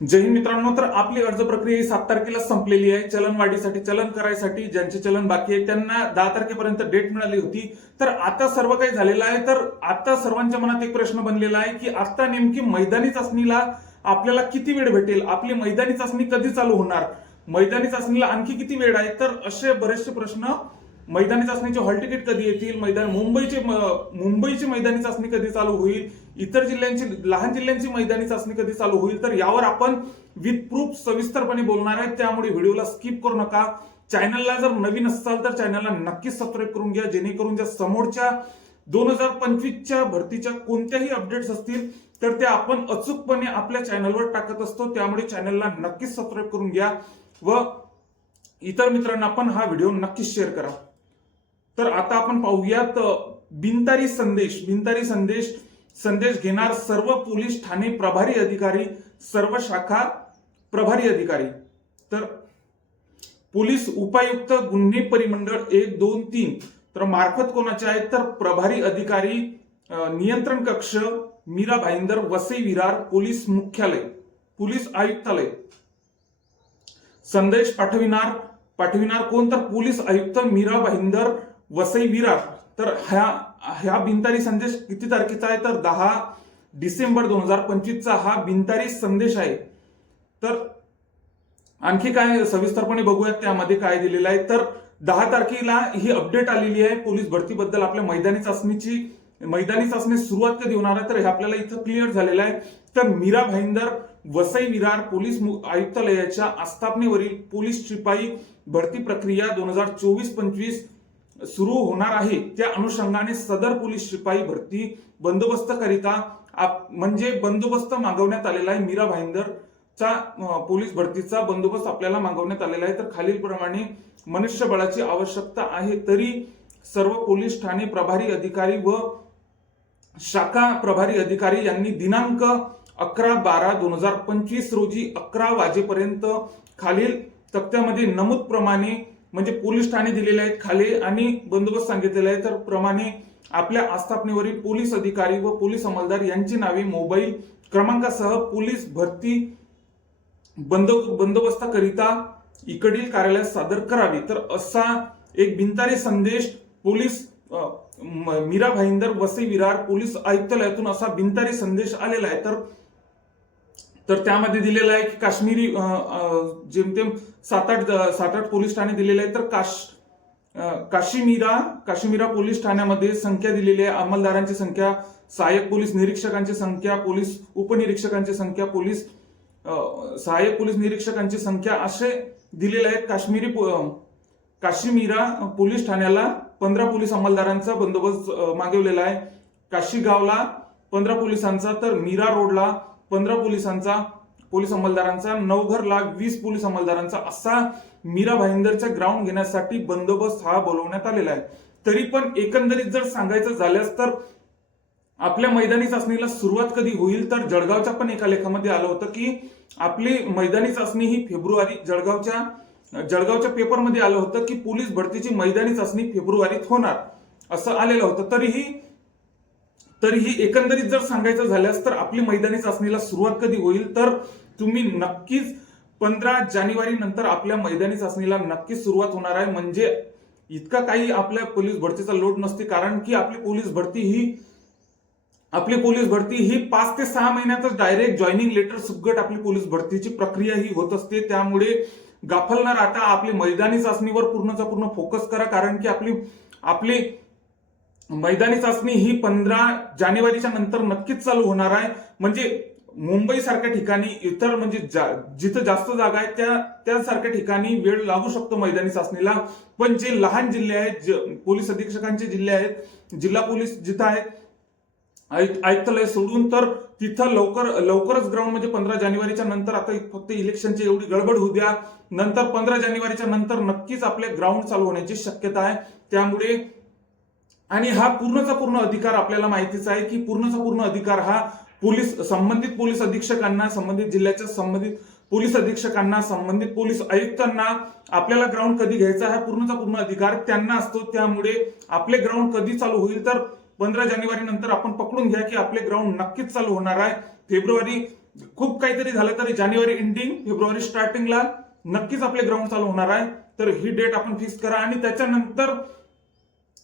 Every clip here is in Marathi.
जय हिंद मित्रांनो. तर आपली अर्ज प्रक्रिया ही 7 तारखेला संपलेली आहे. चलनवाढीसाठी चलन करायसाठी ज्यांचे चलन बाकी आहे त्यांना 10 तारखेपर्यंत डेट मिळाली होती. तर आता सर्व काही झालेलं आहे. तर आता सर्वांच्या मनात एक प्रश्न बनलेला आहे की आता नेमकी मैदानी चाचणीला आपल्याला किती वेळ भेटेल, आपली मैदानी चाचणी कधी चालू होणार, मैदानी चाचणीला आणखी किती वेळ आहे. तर असे बरेचसे प्रश्न, मैदानी चाचणीचे हॉल तिकीट कधी येतील, मुंबईची मैदानी चाचणी कधी चालू होईल, इतर जिल्ह्यांची, लहान जिल्ह्यांची मैदानी चाचणी कधी चालू होईल, तर यावर आपण विथ प्रूफ सविस्तरपणे बोलणार आहे. त्यामुळे व्हिडिओला स्किप करू नका. चॅनलला जर नवीन असाल तर चॅनलला नक्कीच सबस्क्राईब करून घ्या, जेणेकरून ज्या समोरच्या 2025च्या भरतीच्या कोणत्याही अपडेट्स असतील तर त्या आपण अचूकपणे आपल्या चॅनलवर टाकत असतो. त्यामुळे चॅनलला नक्कीच सबस्क्राईब करून घ्या व इतर मित्रांना पण हा व्हिडिओ नक्कीच शेअर करा. तर आता आपण पाहूयात बिनतारी संदेश घेणार सर्व पोलीस ठाणे प्रभारी अधिकारी, सर्व शाखा प्रभारी अधिकारी. तर पोलीस उपायुक्त गुन्हे परिमंडळ 1, 2, 3 तर मार्फत कोणाचे आहेत तर प्रभारी अधिकारी, नियंत्रण कक्ष, मीरा भाईंदर, वसई विरार, पोलीस मुख्यालय, पोलीस आयुक्तालय. संदेश पाठविणार कोण तर पोलीस आयुक्त मीरा भाईंदर, वसई विरार. तर ह्या बिनतारी संदेश किती तारखेचा आहे तर 10 डिसेंबर 2025चा हा बिनतारी संदेश आहे. तर आणखी काय सविस्तरपणे बघूयात त्यामध्ये काय दिलेलं आहे. तर 10 तारखेला ही अपडेट आलेली आहे पोलीस भरतीबद्दल. आपल्या मैदानी चाचणी सुरुवात कधी होणार आहे तर हे आपल्याला इथं क्लिअर झालेलं आहे. तर मीरा भाईंदर, वसई विरार पोलीस आयुक्तालयाच्या आस्थापनेवरील पोलीस शिपाई भरती प्रक्रिया 2024-25 सुरू होणार आहे. त्या अनुषंगाने सदर पोलीस शिपाई भरती बंदोबस्तकरिता म्हणजे बंदोबस्त मागवण्यात आलेला आहे. मीरा भाईंदरचा पोलीस भरतीचा बंदोबस्त आपल्याला मागवण्यात आलेला आहे. तर खालीलप्रमाणे मनुष्यबळाची आवश्यकता आहे, तरी सर्व पोलीस ठाणे प्रभारी अधिकारी व शाखा प्रभारी अधिकारी यांनी दिनांक 11/12/2025 रोजी 11 वाजेपर्यंत खालील तक्त्यामध्ये नमूद प्रमाणे, म्हणजे पोलीस ठाणे दिलेले आहेत खाली आणि बंदोबस्त सांगितलेला आहे तर प्रमाणे आपल्या आस्थापनेवरील पोलीस अधिकारी व पोलीस अंमलदार यांची नावे मोबाईल क्रमांकासह पोलीस भरती बंदोबस्ताकरिता इकडील कार्यालयात सादर करावी. तर असा एक बिनतारी संदेश पोलीस मीरा भाईंदर, वसई विरार पोलीस आयुक्तालयातून असा बिनतारी संदेश आलेला आहे. तर त्यामध्ये दिलेलं आहे की काश्मीरी जेमतेम 7-8 पोलीस ठाणे दिलेले आहेत. तर काश्मीरा पोलीस ठाण्यामध्ये संख्या दिलेली आहे, अंमलदारांची संख्या, सहाय्यक पोलीस निरीक्षकांची संख्या, पोलीस उपनिरीक्षकांची संख्या, सहाय्यक पोलीस निरीक्षकांची संख्या असे दिलेले आहेत. काश्मीरा पोलीस ठाण्याला 15 पोलीस अंमलदारांचा बंदोबस्त मागवलेला आहे. काशीगावला 15 पोलिसांचा, तर मीरा रोडला 15 पोलिसांचा, पोलीस अंमलदारांचा, नवघरला 20 पोलीस अंमलदारांचा असा मीरा भाईंदरचा ग्राउंड घेण्यासाठी बंदोबस्त हा बोलवण्यात आलेला आहे. तरी पण एकंदरीत जर सांगायचं झाल्यास तर आपल्या मैदानी चाचणीला सुरुवात कधी होईल तर जळगावच्या पण एका लेखामध्ये आलं होतं की आपली मैदानी चाचणी ही फेब्रुवारी, जळगावच्या पेपरमध्ये आलं होतं की पोलीस भरतीची मैदानी चाचणी फेब्रुवारीत होणार असं आलेलं होतं. तरीही एकंदरीत जर सांगायचं झाल्यास तर आपली मैदानी चाचणीला सुरुवात कधी होईल तर तुम्ही नक्कीच 15 जानेवारी नंतर आपल्या मैदानी चाचणीला नक्कीच सुरुवात होणार आहे. म्हणजे इतका काही आपल्या पोलीस भरतीचा लोड नसते, कारण की आपली पोलीस भरती ही 5 ते 6 महिन्यातच डायरेक्ट जॉईनिंग लेटर सुकट आपली पोलीस भरतीची प्रक्रिया ही होत असते. त्यामुळे गाफल न राहता आपली मैदानी चाचणीवर पूर्णचा पूर्ण फोकस करा, कारण की आपली मैदानी चाचणी ही 15 जानेवारीच्या नंतर नक्कीच चालू होणार आहे. म्हणजे मुंबई सारख्या ठिकाणी, इतर म्हणजे जिथं जास्त जागा आहेत त्यासारख्या ठिकाणी वेळ लागू शकतो मैदानी चाचणीला. पण जे लहान जिल्हे आहेत, पोलीस अधीक्षकांचे जिल्हे आहेत, जिल्हा पोलीस जिथं आहेत आयुक्तालय सोडून, तर तिथं लवकरच ग्राउंड म्हणजे 15 जानेवारीच्या नंतर, आता फक्त इलेक्शनची एवढी गडबड होऊ द्या, नंतर 15 जानेवारीच्या नंतर नक्कीच आपले ग्राउंड चालू होण्याची शक्यता आहे. त्यामुळे आणि हा पूर्णचा पूर्ण अधिकार आपल्याला माहितीच आहे की पूर्णचा पूर्ण अधिकार हा संबंधित पोलीस अधीक्षकांना, संबंधित जिल्ह्याच्या संबंधित पोलीस अधीक्षकांना, संबंधित पोलीस आयुक्तांना आपल्याला ग्राउंड कधी घ्यायचा हा पूर्णचा पूर्ण अधिकार त्यांना असतो. त्यामुळे आपले ग्राउंड कधी चालू होईल तर 15 जानेवारी नंतर आपण पकडून घ्या की आपले ग्राउंड नक्कीच चालू होणार आहे. फेब्रुवारी खूप काहीतरी झालं तरी जानेवारी एंडिंग फेब्रुवारी स्टार्टिंगला नक्कीच आपले ग्राउंड चालू होणार आहे. तर ही डेट आपण फिक्स करा आणि त्याच्यानंतर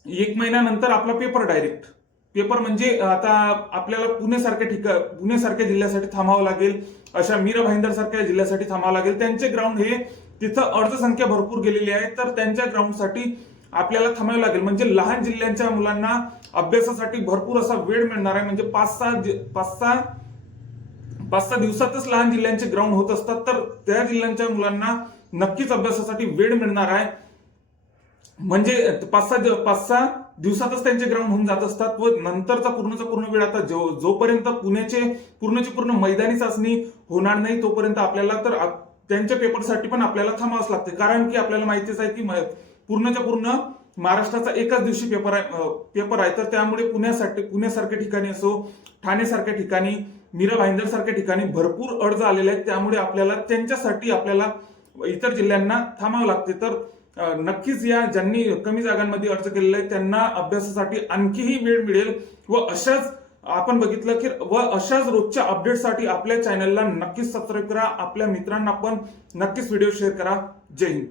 1 महिन्यानंतर आपला पेपर डायरेक्ट पेपर म्हणजे आता आपल्याला पुण्यासारख्या जिल्ह्यासाठी थांबावं लागेल, अशा मीरा भाईंदर सारख्या जिल्ह्यासाठी थांबावं लागेल. त्यांचे ग्राउंड हे तिथं अर्ज संख्या भरपूर गेलेली आहे, तर त्यांच्या ग्राउंडसाठी आपल्याला थांबावं लागेल. म्हणजे लहान जिल्ह्यांच्या मुलांना अभ्यासासाठी भरपूर असा वेळ मिळणार आहे. म्हणजे 5-6 दिवसातच लहान जिल्ह्यांचे ग्राउंड होत असतात, तर त्या जिल्ह्यांच्या मुलांना नक्कीच अभ्यासासाठी वेळ मिळणार आहे. म्हणजे 5-6 दिवसातच त्यांचे ग्राउंड होऊन जात असतात व नंतरचा पूर्ण वेळ आता जोपर्यंत पूर्णची पूर्ण मैदानी चाचणी होणार नाही तोपर्यंत आपल्याला तर त्यांच्या पेपरसाठी पण आपल्याला थांबावंच लागते. कारण की आपल्याला माहितीच आहे की पूर्ण महाराष्ट्राचा एकाच दिवशी पेपर आहे. तर त्यामुळे पुण्यासारख्या ठिकाणी असो, ठाणेसारख्या ठिकाणी, मीरा भाईंदर सारख्या ठिकाणी भरपूर अर्ज आलेले आहेत. त्यामुळे त्यांच्यासाठी आपल्याला इतर जिल्ह्यांना थांबावं लागते. तर नक्कीच ज्यांनी कमी जागांमध्ये अर्ज केलेला आहे त्यांना अभ्यासासाठी आणखीही वेळ मिळेल व अशाच आपण बघितलं की अशाच रोजच्या अपडेटसाठी आपल्या चॅनलला नक्कीच सबस्क्राईब करा. आपल्या मित्रांना पण नक्कीच व्हिडिओ शेअर करा. जय हिंद.